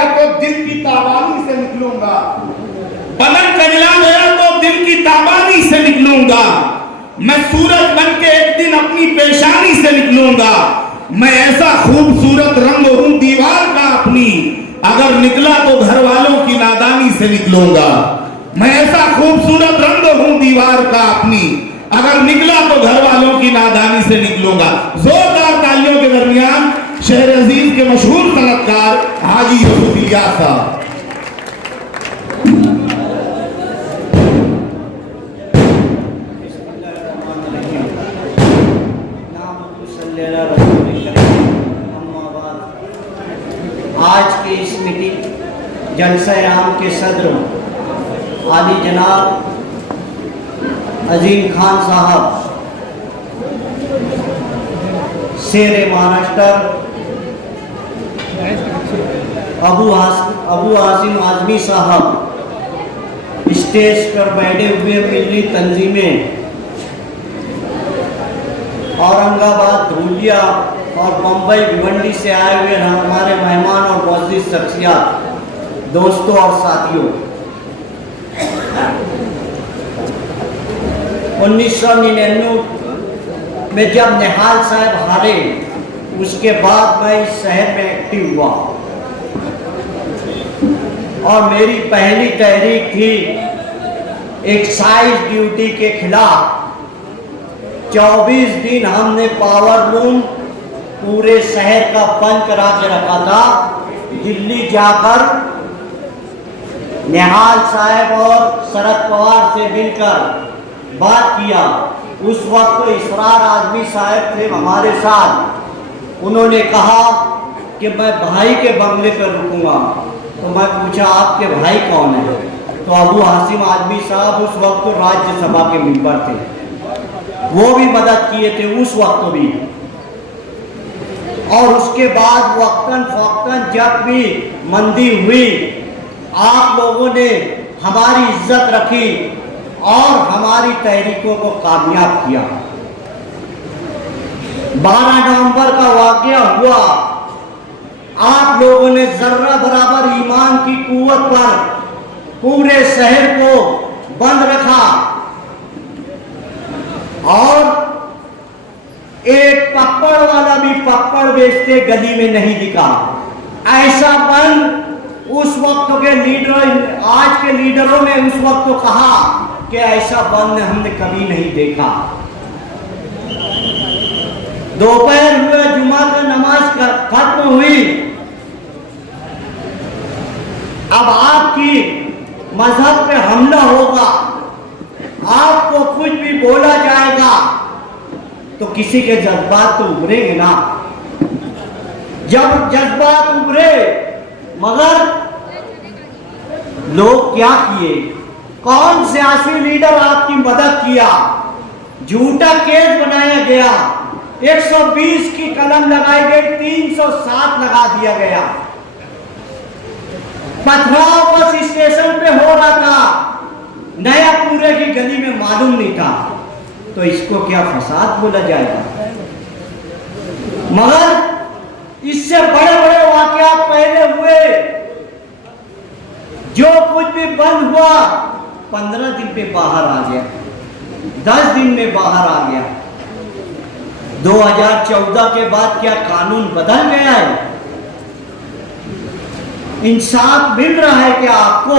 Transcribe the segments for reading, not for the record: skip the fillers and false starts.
गया तो दिल की ताबानी से निकलूंगा, पलंग कजला गया तो दिल की ताबानी से निकलूंगा, मैं सूरज बन के एक दिन अपनी पेशानी से निकलूंगा, मैं ऐसा खूबसूरत रंग हूं दीवार का अपनी, अगर निकला तो घर वालों की नादानी से निकलूंगा, मैं ऐसा खूबसूरत रंग हूं दीवार का अपनी, अगर निकला तो घर वालों की नादानी से निकलूंगा। जोरदार तालियों के दरमियान शहर अजीज के मशहूर सनतकार हाजी यूसुफ इलियास साहब। आज की इस मीटिंग जलसा आम के सदर आली जनाब अजीम खान साहब, शेर महाराष्ट्र अबू हासिम आजमी साहब, स्टेज पर बैठे हुए मिली तंजीमें, औरंगाबाद, धूलिया और बम्बई भिवंडी से आए हुए हमारे मेहमान और मुअज़्ज़िज़ शख्सियत, दोस्तों और साथियों, 1999 में जब निहाल साहब हारे, उसके बाद मैं इस शहर में एक्टिव हुआ और मेरी पहली तहरीक थी एक्साइज ड्यूटी के खिलाफ। 24 दिन हमने पावर लूम पूरे शहर का बंद करा के रखा था। दिल्ली जाकर निहाल साहब और शरद पवार से मिलकर बात किया। उस वक्त तो इसरार आजमी साहब थे हमारे साथ। उन्होंने कहा कि मैं भाई के बंगले पर रुकूंगा। तो मैं पूछा आपके भाई कौन है? तो अबू हासिम आजमी साहब उस वक्त तो राज्यसभा के मेंबर थे, वो भी मदद किए थे उस वक्त भी। और उसके बाद वक्तन फक्तन जब भी मंदी हुई, आप लोगों ने हमारी इज्जत रखी और हमारी तहरीकों को कामयाब किया। 12 नवंबर का वाकया हुआ, आप लोगों ने जर्रा बराबर ईमान की कुव्वत पर पूरे शहर को बंद रखा और एक पप्पड़ वाला भी पप्पड़ बेचते गली में नहीं दिखा। ऐसा बंद उस वक्त के लीडर, आज के लीडरों ने उस वक्त तो कहा कि ऐसा बंद हमने कभी नहीं देखा। दोपहर हुए, जुमा का नमाज खत्म हुई। अब आपकी मजहब पे हमला होगा, आपको कुछ भी बोला जाएगा तो किसी के जज्बात तो उभरेंगे ना। जब जज्बात उभरे, मगर लोग क्या किए? कौन सियासी लीडर आपकी मदद किया? झूठा केस बनाया गया, 120 की कलम लगाई गई, 307 लगा दिया गया। पथराव बस स्टेशन पे हो रहा था, नया पूरे की गली में मालूम नहीं था, तो इसको क्या फसाद बोला जाएगा? मगर इससे बड़े बड़े वाकयात पहले हुए। जो कुछ भी बंद हुआ 15 दिन में बाहर आ गया, 10 दिन में बाहर आ गया। 2014 के बाद क्या कानून बदल गया है? इंसाफ मिल रहा है क्या आपको?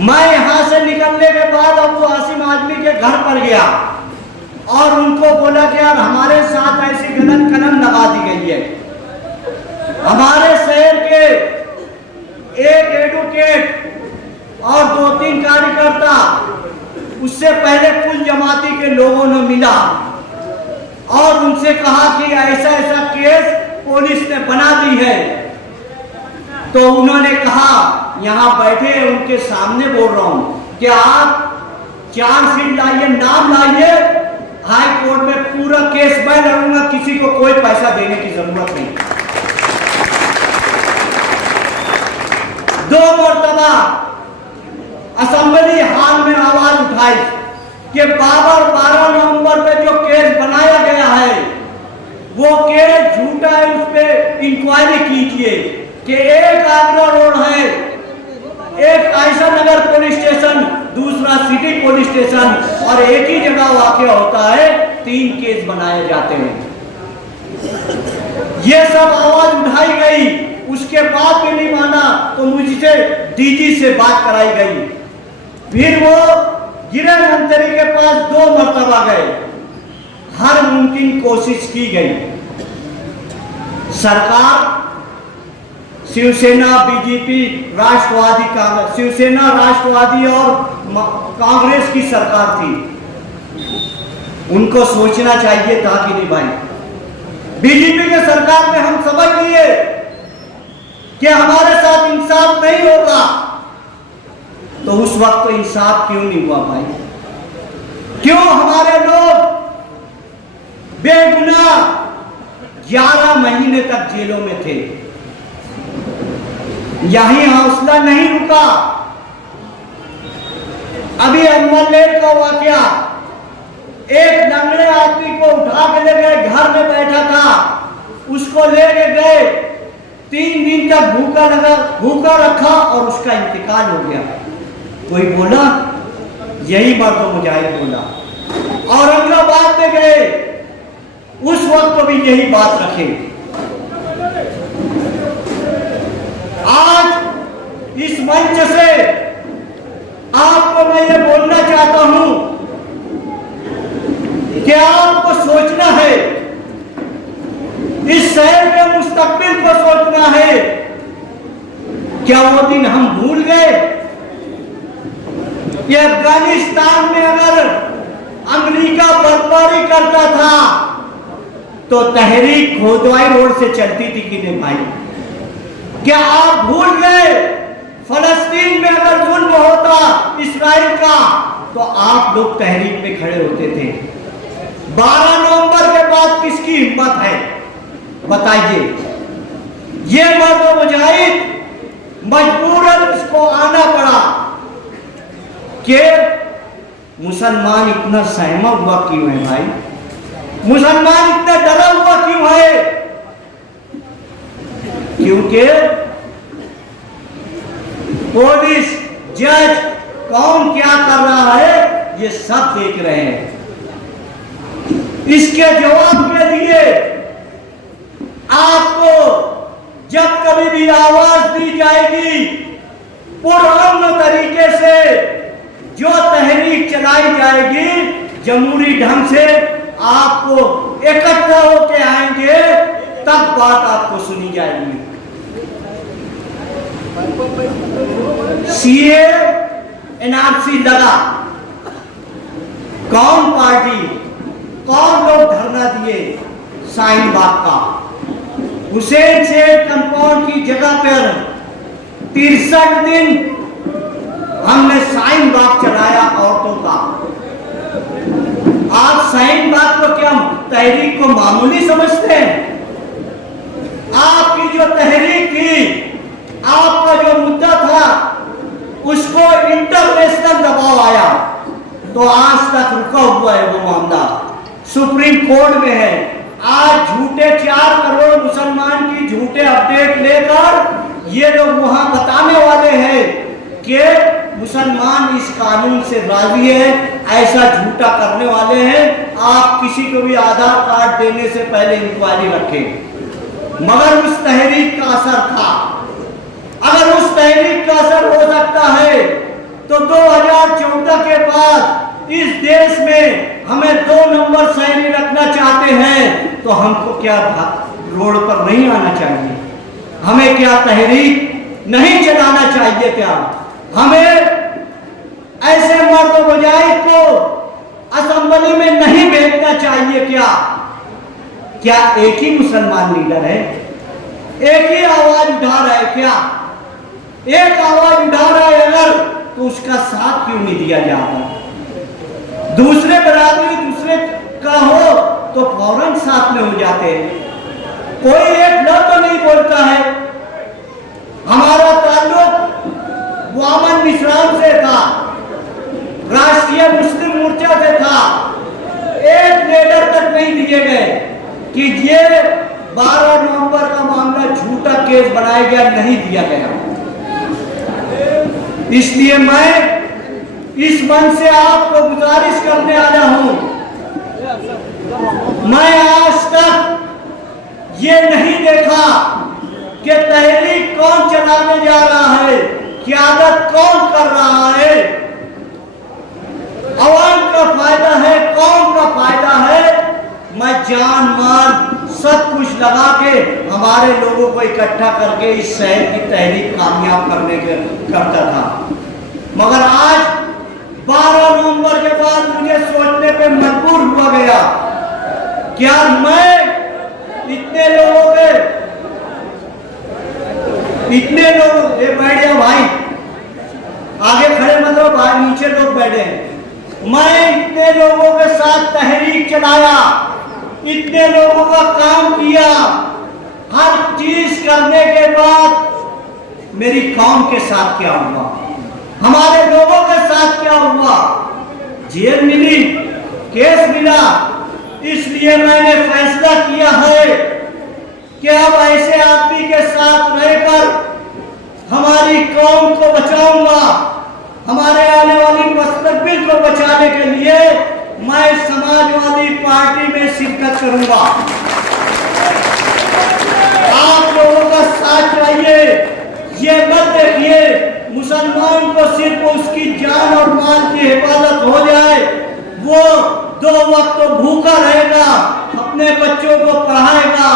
मैं यहां से निकलने के बाद अबू हासिम आजमी के घर पर गया और उनको बोला कि यार हमारे साथ ऐसी गलत कलम लगा दी गई है। हमारे शहर के एक एडवोकेट और 2-3 कार्यकर्ता, उससे पहले कुल जमाती के लोगों ने मिला और उनसे कहा कि ऐसा ऐसा केस पुलिस ने बना दी है। तो उन्होंने कहा, यहाँ बैठे उनके सामने बोल रहा हूं कि आप चार्जशीट लाइए, नाम लाइए, हाई कोर्ट में पूरा केस मैं लड़ूंगा, किसी को कोई पैसा देने की जरूरत नहीं। 2 मरतबा असेंबली हॉल में आवाज उठाई कि बाबर 12 नवंबर पे जो केस बनाया गया है वो केस झूठा है, उस पर इंक्वायरी कीजिए। कि एक आगरा रोड है, एक आयशा नगर पुलिस स्टेशन, दूसरा सिटी पुलिस स्टेशन, और एक ही जगह वाकया होता है, 3 केस बनाए जाते हैं। ये सब आवाज उठाई गई, उसके बाद भी नहीं माना तो मुझसे डीजी से बात कराई गई। फिर वो गृह मंत्री के पास 2 मरतबा गए, हर मुमकिन कोशिश की गई। सरकार शिवसेना, बीजेपी, राष्ट्रवादी कांग्रेस, शिवसेना, राष्ट्रवादी और कांग्रेस की सरकार थी। उनको सोचना चाहिए था कि नहीं भाई, बीजेपी के सरकार में हम समझ लिए कि हमारे साथ इंसाफ नहीं होगा, तो उस वक्त तो इंसाफ क्यों नहीं हुआ भाई? क्यों हमारे लोग बेगुनाह 11 महीने तक जेलों में थे? यही हौसला नहीं रुका। अभी अनमोल का वाकया, एक लंगड़े आदमी को उठा के ले गए, घर में बैठा था, उसको ले गए, 3 दिन तक भूखा रखा और उसका इंतकाल हो गया। कोई बोला? यही मर्द मुजाहिद बोला। औरंगाबाद में गए, उस वक्त भी यही बात रखे। आज इस मंच से आपको मैं ये बोलना चाहता हूं कि आपको सोचना है, इस शहर के मुस्तकबिल को सोचना है। क्या वो दिन हम भूल गए कि अफगानिस्तान में अगर अमेरिका बर्फबारी करता था तो तहरीक खोदवाई रोड से चलती थी कि नहीं भाई? क्या आप भूल गए फलस्तीन में अगर जुल्म होता इस्राइल का तो आप लोग तहरीक में खड़े होते थे? 12 नवंबर के बाद किसकी हिम्मत है बताइए? ये मर्द मुजाहिद मजबूरन उसको आना पड़ा कि मुसलमान इतना सहमा हुआ क्यों है भाई? मुसलमान इतना डरा हुआ क्यों है? क्योंकि पुलिस, जज कौन क्या कर रहा है ये सब देख रहे हैं। इसके जवाब के लिए आपको जब कभी भी आवाज दी जाएगी, पुरअमन तरीके से जो तहरीक चलाई जाएगी, जमहूरी ढंग से आपको इकट्ठा होके आएंगे, तब बात आपको सुनी जाएगी। सीए एनआरसी लगा, कौन पार्टी, कौन लोग धरना दिए? शाहीन बाग का हुसैन शेख कंपाउंड की जगह पर 63 दिन हमने शाहीन बाग चलाया औरतों का। आप शाहीन बाग को क्या तहरीक को मामूली समझते हैं? आपकी जो तहरीक थी, आपका जो मुद्दा था, उसको इंटरनेशनल दबाव आया तो आज तक रुका हुआ है वो मामला, सुप्रीम कोर्ट में है। आज झूठे 4 करोड़ मुसलमान की झूठे अपडेट लेकर ये लोग वहां बताने वाले हैं कि मुसलमान इस कानून से राजी है, ऐसा झूठा करने वाले हैं। आप किसी को भी आधार कार्ड देने से पहले इंक्वायरी रखें। मगर उस तहरीक का असर था। अगर उस तहरीक का असर हो सकता है तो 2014 के बाद इस देश में हमें 2 नंबर शहरी रखना चाहते हैं तो हमको क्या रोड पर नहीं आना चाहिए? हमें क्या तहरीक नहीं चलाना चाहिए? क्या हमें ऐसे मर्द मुजाहिद को असेंबली में नहीं भेजना चाहिए? क्या एक ही मुसलमान लीडर है? एक ही आवाज उठा रहा है? क्या एक आवाज उठा रहा है अगर, तो उसका साथ क्यों नहीं दिया जाता? दूसरे बरादरी दूसरे का हो तो फौरन साथ में हो जाते हैं। कोई एक लफ्ज तो नहीं बोलता है। हमारा ताल्लुक वामन मिश्राम से था, राष्ट्रीय मुस्लिम मोर्चा से था। एक लेटर तक नहीं दिए गए कि ये 12 नवंबर का मामला झूठ झूठा केस बनाया गया, नहीं दिया गया। इसलिए मैं इस मंच से आपको गुजारिश करने आया हूं, मैं आज तक ये नहीं देखा कि तहरीक कौन चलाने जा रहा है, क़यादत कौन कर रहा है, अवाम का फायदा है, कौम का फायदा है। मैं जान माल सब कुछ लगा के हमारे लोगों को इकट्ठा करके इस शहर की तहरीक कामयाब करने के करता था। मगर आज 12 नवंबर के बाद मुझे सोचने पे मजबूर हुआ गया, क्या मैं इतने लोग ये बैठ गया भाई, आगे खड़े मतलब भाई, नीचे लोग बैठे हैं। मैं इतने लोगों के साथ तहरीक चलाया, इतने लोगों का काम किया, हर चीज करने के बाद मेरी कौम के साथ क्या हुआ, हमारे लोगों के साथ क्या हुआ? जेल मिली, केस मिला। इसलिए मैंने फैसला किया है कि अब ऐसे आदमी के साथ रहकर हमारी कौम को बचाऊंगा। हमारे आने वाली मुस्तकबिल को बचाने के लिए मैं समाजवादी पार्टी में शिरकत करूंगा। आप लोगों का साथ चाहिए। ये मत देखिए मुसलमान को सिर्फ उसकी जान और माल की हिफाजत हो जाए, वो 2 वक्त तो भूखा रहेगा, अपने बच्चों को पढ़ाएगा,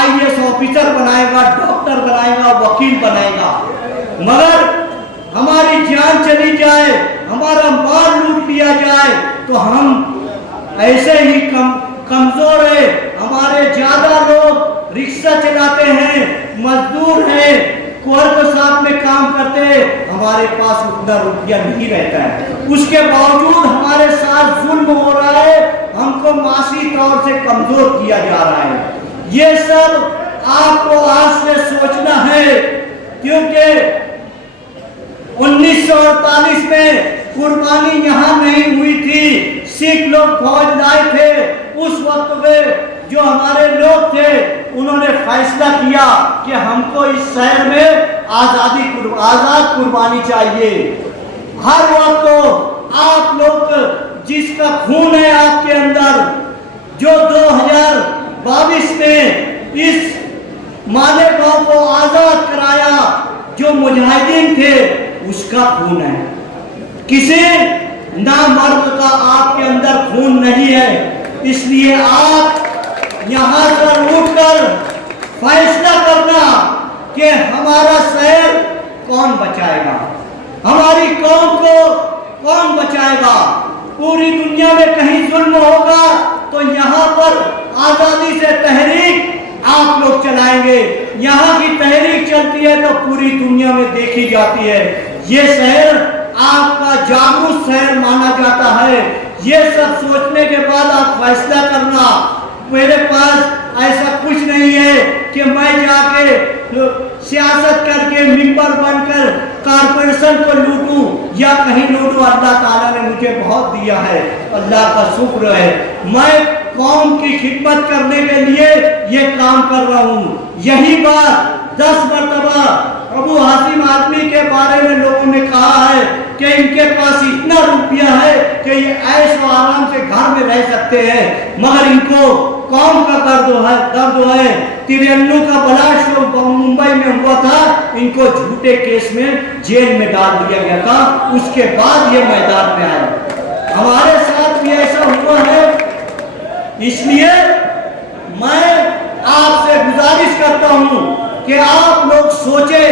IAS ऑफिसर बनाएगा, डॉक्टर बनाएगा, वकील बनाएगा। मगर हमारी जान चली जाए, हमारा माल लूट लिया जाए तो हम ऐसे ही कमजोर है। हमारे ज्यादा लोग रिक्शा चलाते हैं, मजदूर हैं, कोर्ट साहब में काम करते हैं, हमारे पास उतना रुपया नहीं रहता है। उसके बावजूद हमारे साथ जुल्म हो रहा है, हमको मासी तौर से कमजोर किया जा रहा है। ये सब आपको आज से सोचना है, क्योंकि 1948 में कुर्बानी यहाँ नहीं हुई थी, सिख लोग फौज लाए थे। उस वक्त में जो हमारे लोग थे उन्होंने फैसला किया कि हमको इस शहर में आजाद कुर्बानी चाहिए। हर वक्त तो आप लोग जिसका खून है आपके अंदर, जो 2022 में इस मालेगांव को आजाद कराया, जो मुजाहिदीन थे, उसका खून है। किसी नामर्द का आपके अंदर खून नहीं है। इसलिए आप यहां पर उठकर फैसला करना कि हमारा शहर कौन बचाएगा, हमारी कौम को कौन बचाएगा। पूरी दुनिया में कहीं जुल्म होगा तो यहाँ पर आजादी से तहरीक आप लोग चलाएंगे। यहाँ की तहरीक चलती है तो पूरी दुनिया में देखी जाती है। ये शहर आपका जागरूक शहर माना जाता है। ये सब सोचने के बाद आप फैसला करना। मेरे पास ऐसा कुछ नहीं है कि मैं जाके सियासत करके मिंबर बनकर कारपोरेशन को लूटूं या कहीं लूटूं। अल्लाह ताला ने मुझे बहुत दिया है, अल्लाह का शुक्र है। मैं कौम की खिदमत करने के लिए ये काम कर रहा हूँ। यही बात 10 मरतबा अबू हाशिम आदमी के बारे में लोगों ने कहा है कि इनके पास इतना रुपया है कि ये ऐश और आराम से घर में रह सकते हैं, मगर इनको कौम का दर्द है। तिरन्नू का ब्लास्ट जो मुंबई में हुआ था, इनको झूठे केस में जेल में डाल दिया गया था। उसके बाद ये मैदान में आए। हमारे साथ भी ऐसा हुआ है। इसलिए मैं आपसे गुजारिश करता हूं कि आप लोग सोचे,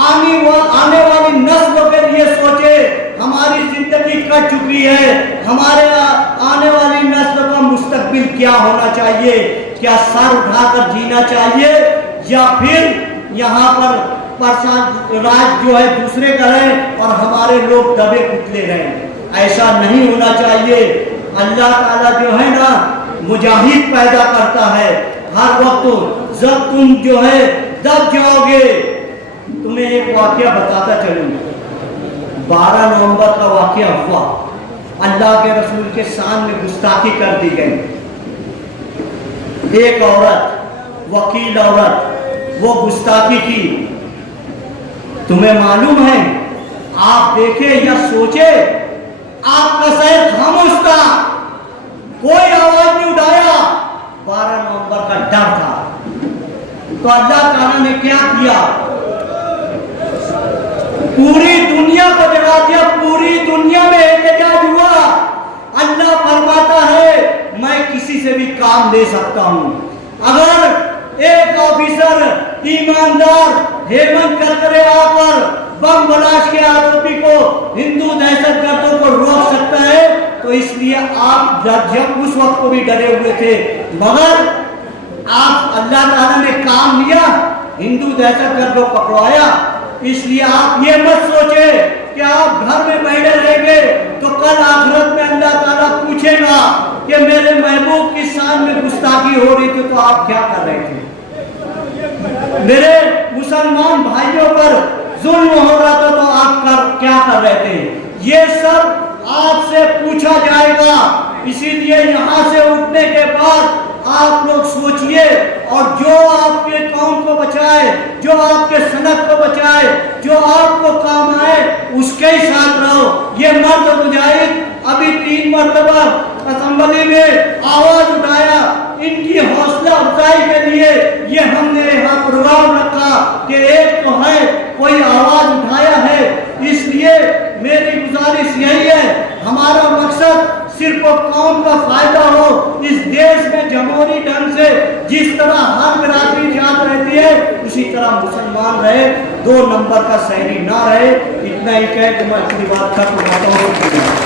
आने वाली नस्ल के लिए सोचे। हमारी जिंदगी कट चुकी है, हमारे आने वाली नस्ल का मुस्तकबिल क्या होना चाहिए? क्या सर उठाकर जीना चाहिए या फिर यहाँ पर राज जो है दूसरे का है और हमारे लोग दबे कुचले रहे? ऐसा नहीं होना चाहिए। अल्लाह ताला जो है ना मुजाहिद पैदा करता है। हर वक्त जब तुम जो है दब जाओगे, तुम्हें एक वाकया बताता चलूं। 12 नवंबर का वाकया हुआ, अल्लाह के रसूल के सामने गुस्ताखी कर दी गई। एक औरत, वकील औरत, वो गुस्ताखी की। तुम्हें मालूम है, आप देखे या सोचे, आपका शहर खामोश था, कोई आवाज नहीं उठाया। 12 नवंबर का डर था। तो अल्लाह ताला ने क्या किया? पूरी दुनिया को जगा दिया, पूरी दुनिया में एहतजाज हुआ। अल्लाह फरमाता है मैं किसी से भी काम ले सकता हूं। अगर एक ऑफिसर ईमानदार हेमंत करकरे आकर बम ब्लास्ट के आरोपी को, हिंदू दहशतगर्दों को रोक सकता है, तो इसलिए आप जब उस वक्त को भी डरे हुए थे, मगर आप अल्लाह ताला ने काम लिया, हिंदू दहशतगर्दों को पकड़वाया। इसलिए आप ये मत सोचे कि आप घर में बैठे रहेंगे तो कल आखिरत में अल्लाह ताला पूछेगा कि मेरे महबूब की शान में गुस्ताखी हो रही थी तो आप क्या कर रहे थे, मेरे मुसलमान भाइयों पर जुल्म हो रहा था तो आप क्या कर रहे थे। ये सब आपसे पूछा जाएगा। इसीलिए यहाँ से उठने के बाद आप लोग सोचिए, और जो आपके कौम को बचाए, जो आपके सनत को बचाए, जो आपको काम आए, उसके ही साथ रहो। ये मर्द मुजाहिद अभी 3 मरतबा असेंबली में आवाज उठाया, इनकी हौसला अफजाई के लिए ये हमने यहाँ प्रोग्राम रखा कि एक तो है कोई आवाज उठाया है। इसलिए मेरी गुजारिश यही है, हमारा मकसद सिर्फ कौम का फायदा हो। इस देश में जमहूरी ढंग से जिस तरह हर बिरादरी जात रहती है, उसी तरह मुसलमान रहे, 2 नंबर का शहरी ना रहे। इतना ही कह के मैं अपनी बात खत्म करता हूँ।